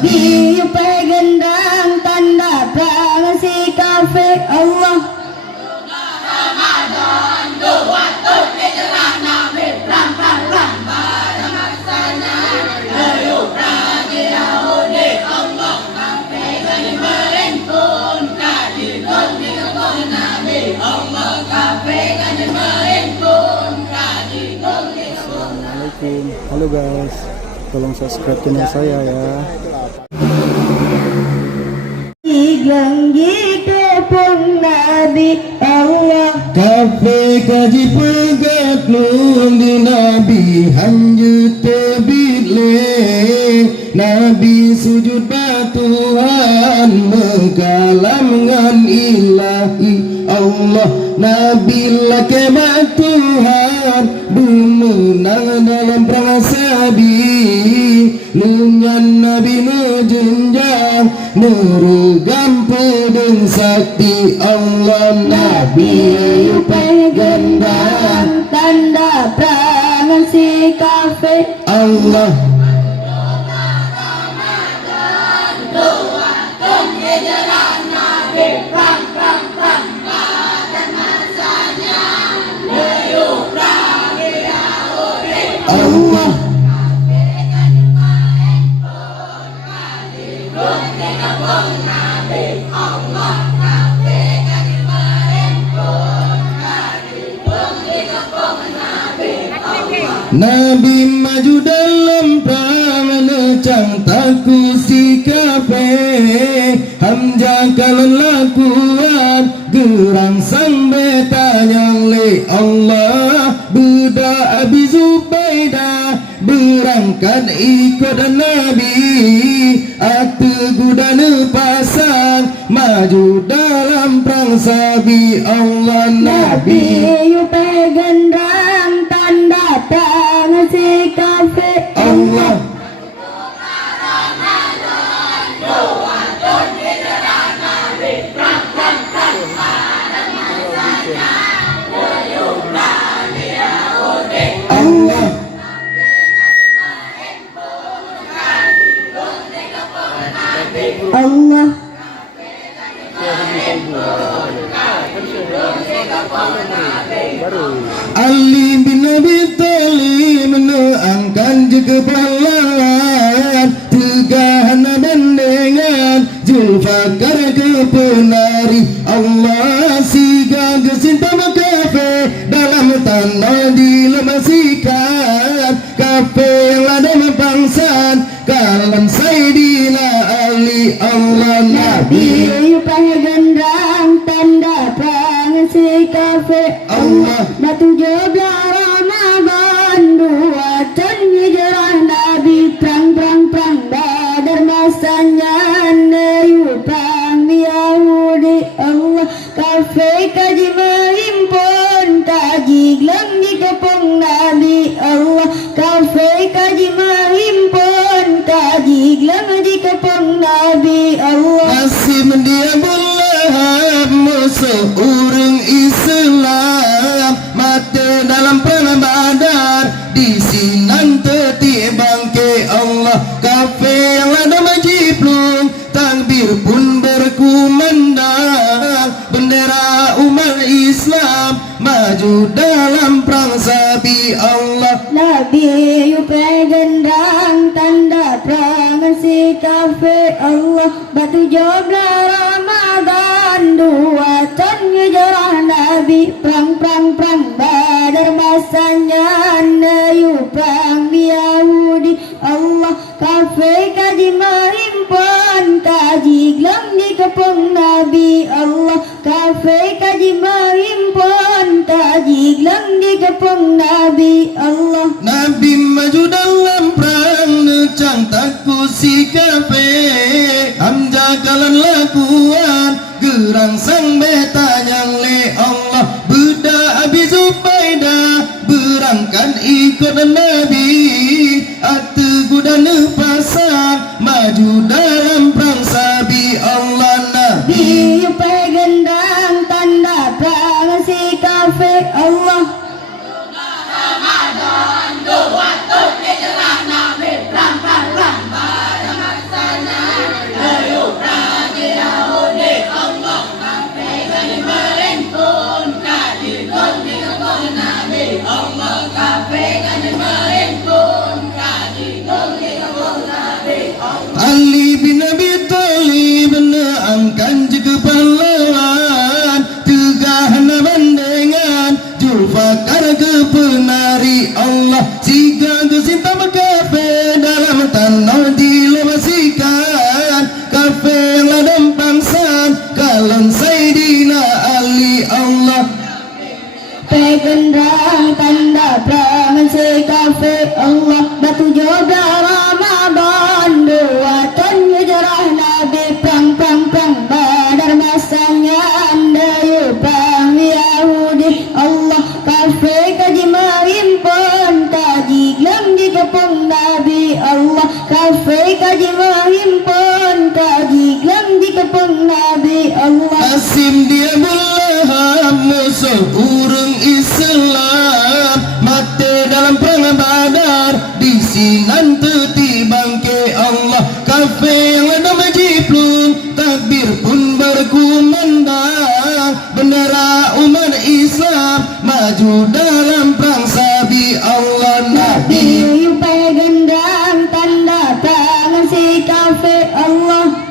Nabi pegendang tanda perang si kafir Allah. Ramadan dua tuh hijrah Nabi perang pada masanya. Ayub pergi Yahudi Allah kafir kali merintun kaji kali Nabi Allah kafir kali merintun kaji kali. Assalamualaikum. Halo guys, tolong subscribe channel saya ya. Iganggi tepung Nabi Allah. Kafe kaji pegat lung di Nabi hanju tebit le. Nabi sujud batuhan mengkalam dengan ilahi Allah. Nabi lake batuhan bermenang dalam perang sabi. Dengan Nabi menjenjang meregam pedang sakti Allah. Nabi pegendang tanda perang si kafir Allah. Allah. Nabi maju dalam perang menecang takut si kafir. Hamzah kalan lakuan gerang sang beta yang le Allah. Budak Abi Zubaidah berangkat ikut Nabi. Atu gudana pasang maju dalam perang sabi Allah. Nabi pegendang tanda perang si kafir Allah. Allah. Allah. Ali bin Abi Thalib meneangkan juga pahlawan tegahan bandengan Zulfakar ke penari Allah. Siga gesinta kafe dalam tanah dilemasikan kafe yang ada membangsan kalam Sayyidina Ali Allah. Nabi pegendang tanda perang si kafir Allah. Batu jeblah Ramadan dua tahun hijrah Nabi perang Badar masanya Ayub perang Yahudi Allah. Kafir kaji menghimpun kaji gelang di kepung Nabi Allah. Kafir kaji menghimpun kaji gelang di kepung Nabi Allah. Nasib dia belahap musuh orang Islam mata dalam perang Badar di sinan tertibang ke Allah. Kafir yang ada majiplung takbir pun berkumandang bendera umat Islam maju dalam perang sabi Allah. Nabi pegendang tanda perang si kafir Allah. Batu jeblah Ramadan dua tahun hijrah Nabi perang Badar masanya Ayub perang Yahudi Allah. Kafir kaji menghimpun kaji gelang di kepung Nabi Allah. Kafir kaji menghimpun kaji gelang di kepung Nabi Allah. Nabi maju dalam perang necang takut si kafir. Hamzah kalan lakuan gerang sang beta yang le Allah. Budak Abi Zubaidah berangkat ikut Nabi. Atu gudana pasang maju dalam perang sabi Allah. Nabi pegendang tanda perang si kafir Allah. Ramadan dua tuh hijrah Nabi perang pada masanya. Ali bin Abi Thalib angkan juga pahlawan, tegahan bandengan Julfakar ke penari Allah, siga ke sinta berkafe dalam tanah dilewasikan, kafe ladang pangsan kalon Sayyidina Ali Allah. Pegendrang tanda perangan si kafe Allah, batu joga Ramadan, dua ton hijrah Nabi, perang Badar masanya anda perang Yahudi Allah, kafe kaji mahimpun kaji gelam di kepung Nabi Allah, kafe kaji mahimpun kaji gelam di kepung Nabi Allah. Asim dia belaham musuh urung Islam, mati dalam perang Badar, di sinan teti bangke Allah, kafe yang ada majiplun, takbir pun berkumandang, bendera umat Islam maju dalam perang sabi Allah. Nabi Pegendang tanda tangan si kafe Allah,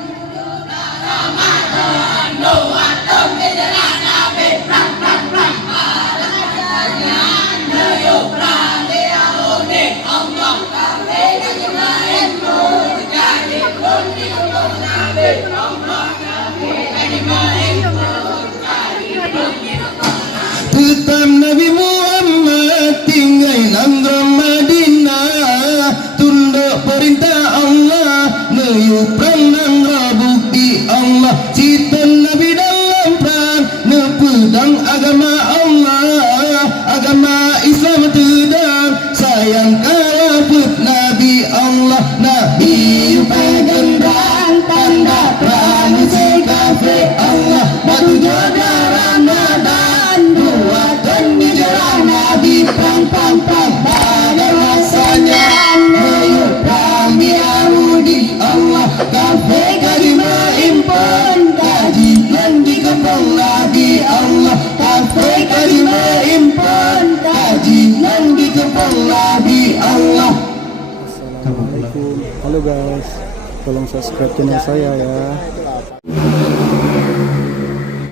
Tutam Nabi Muhammad tinggal nanggram Madinah, tunduk perintah Allah, neyu perang nangra bukti Allah, citan Nabi dalam perang, nepedang agama Allah, agama Islam tedang, sayang kalaput Nabi Allah. Nabi pegendang tanda perang si kafe Allah, batu jodoh Ramadan, dua ton hijrah Nabi, perang Badar masanya neyu perang Yahudi Allah, kafe kaji mahimpun kaji di kepung Nabi Allah, kafe kaji mahimpun kaji di kepung Nabi Allah. Assalamualaikum. Halo guys, tolong subscribe channel saya ya.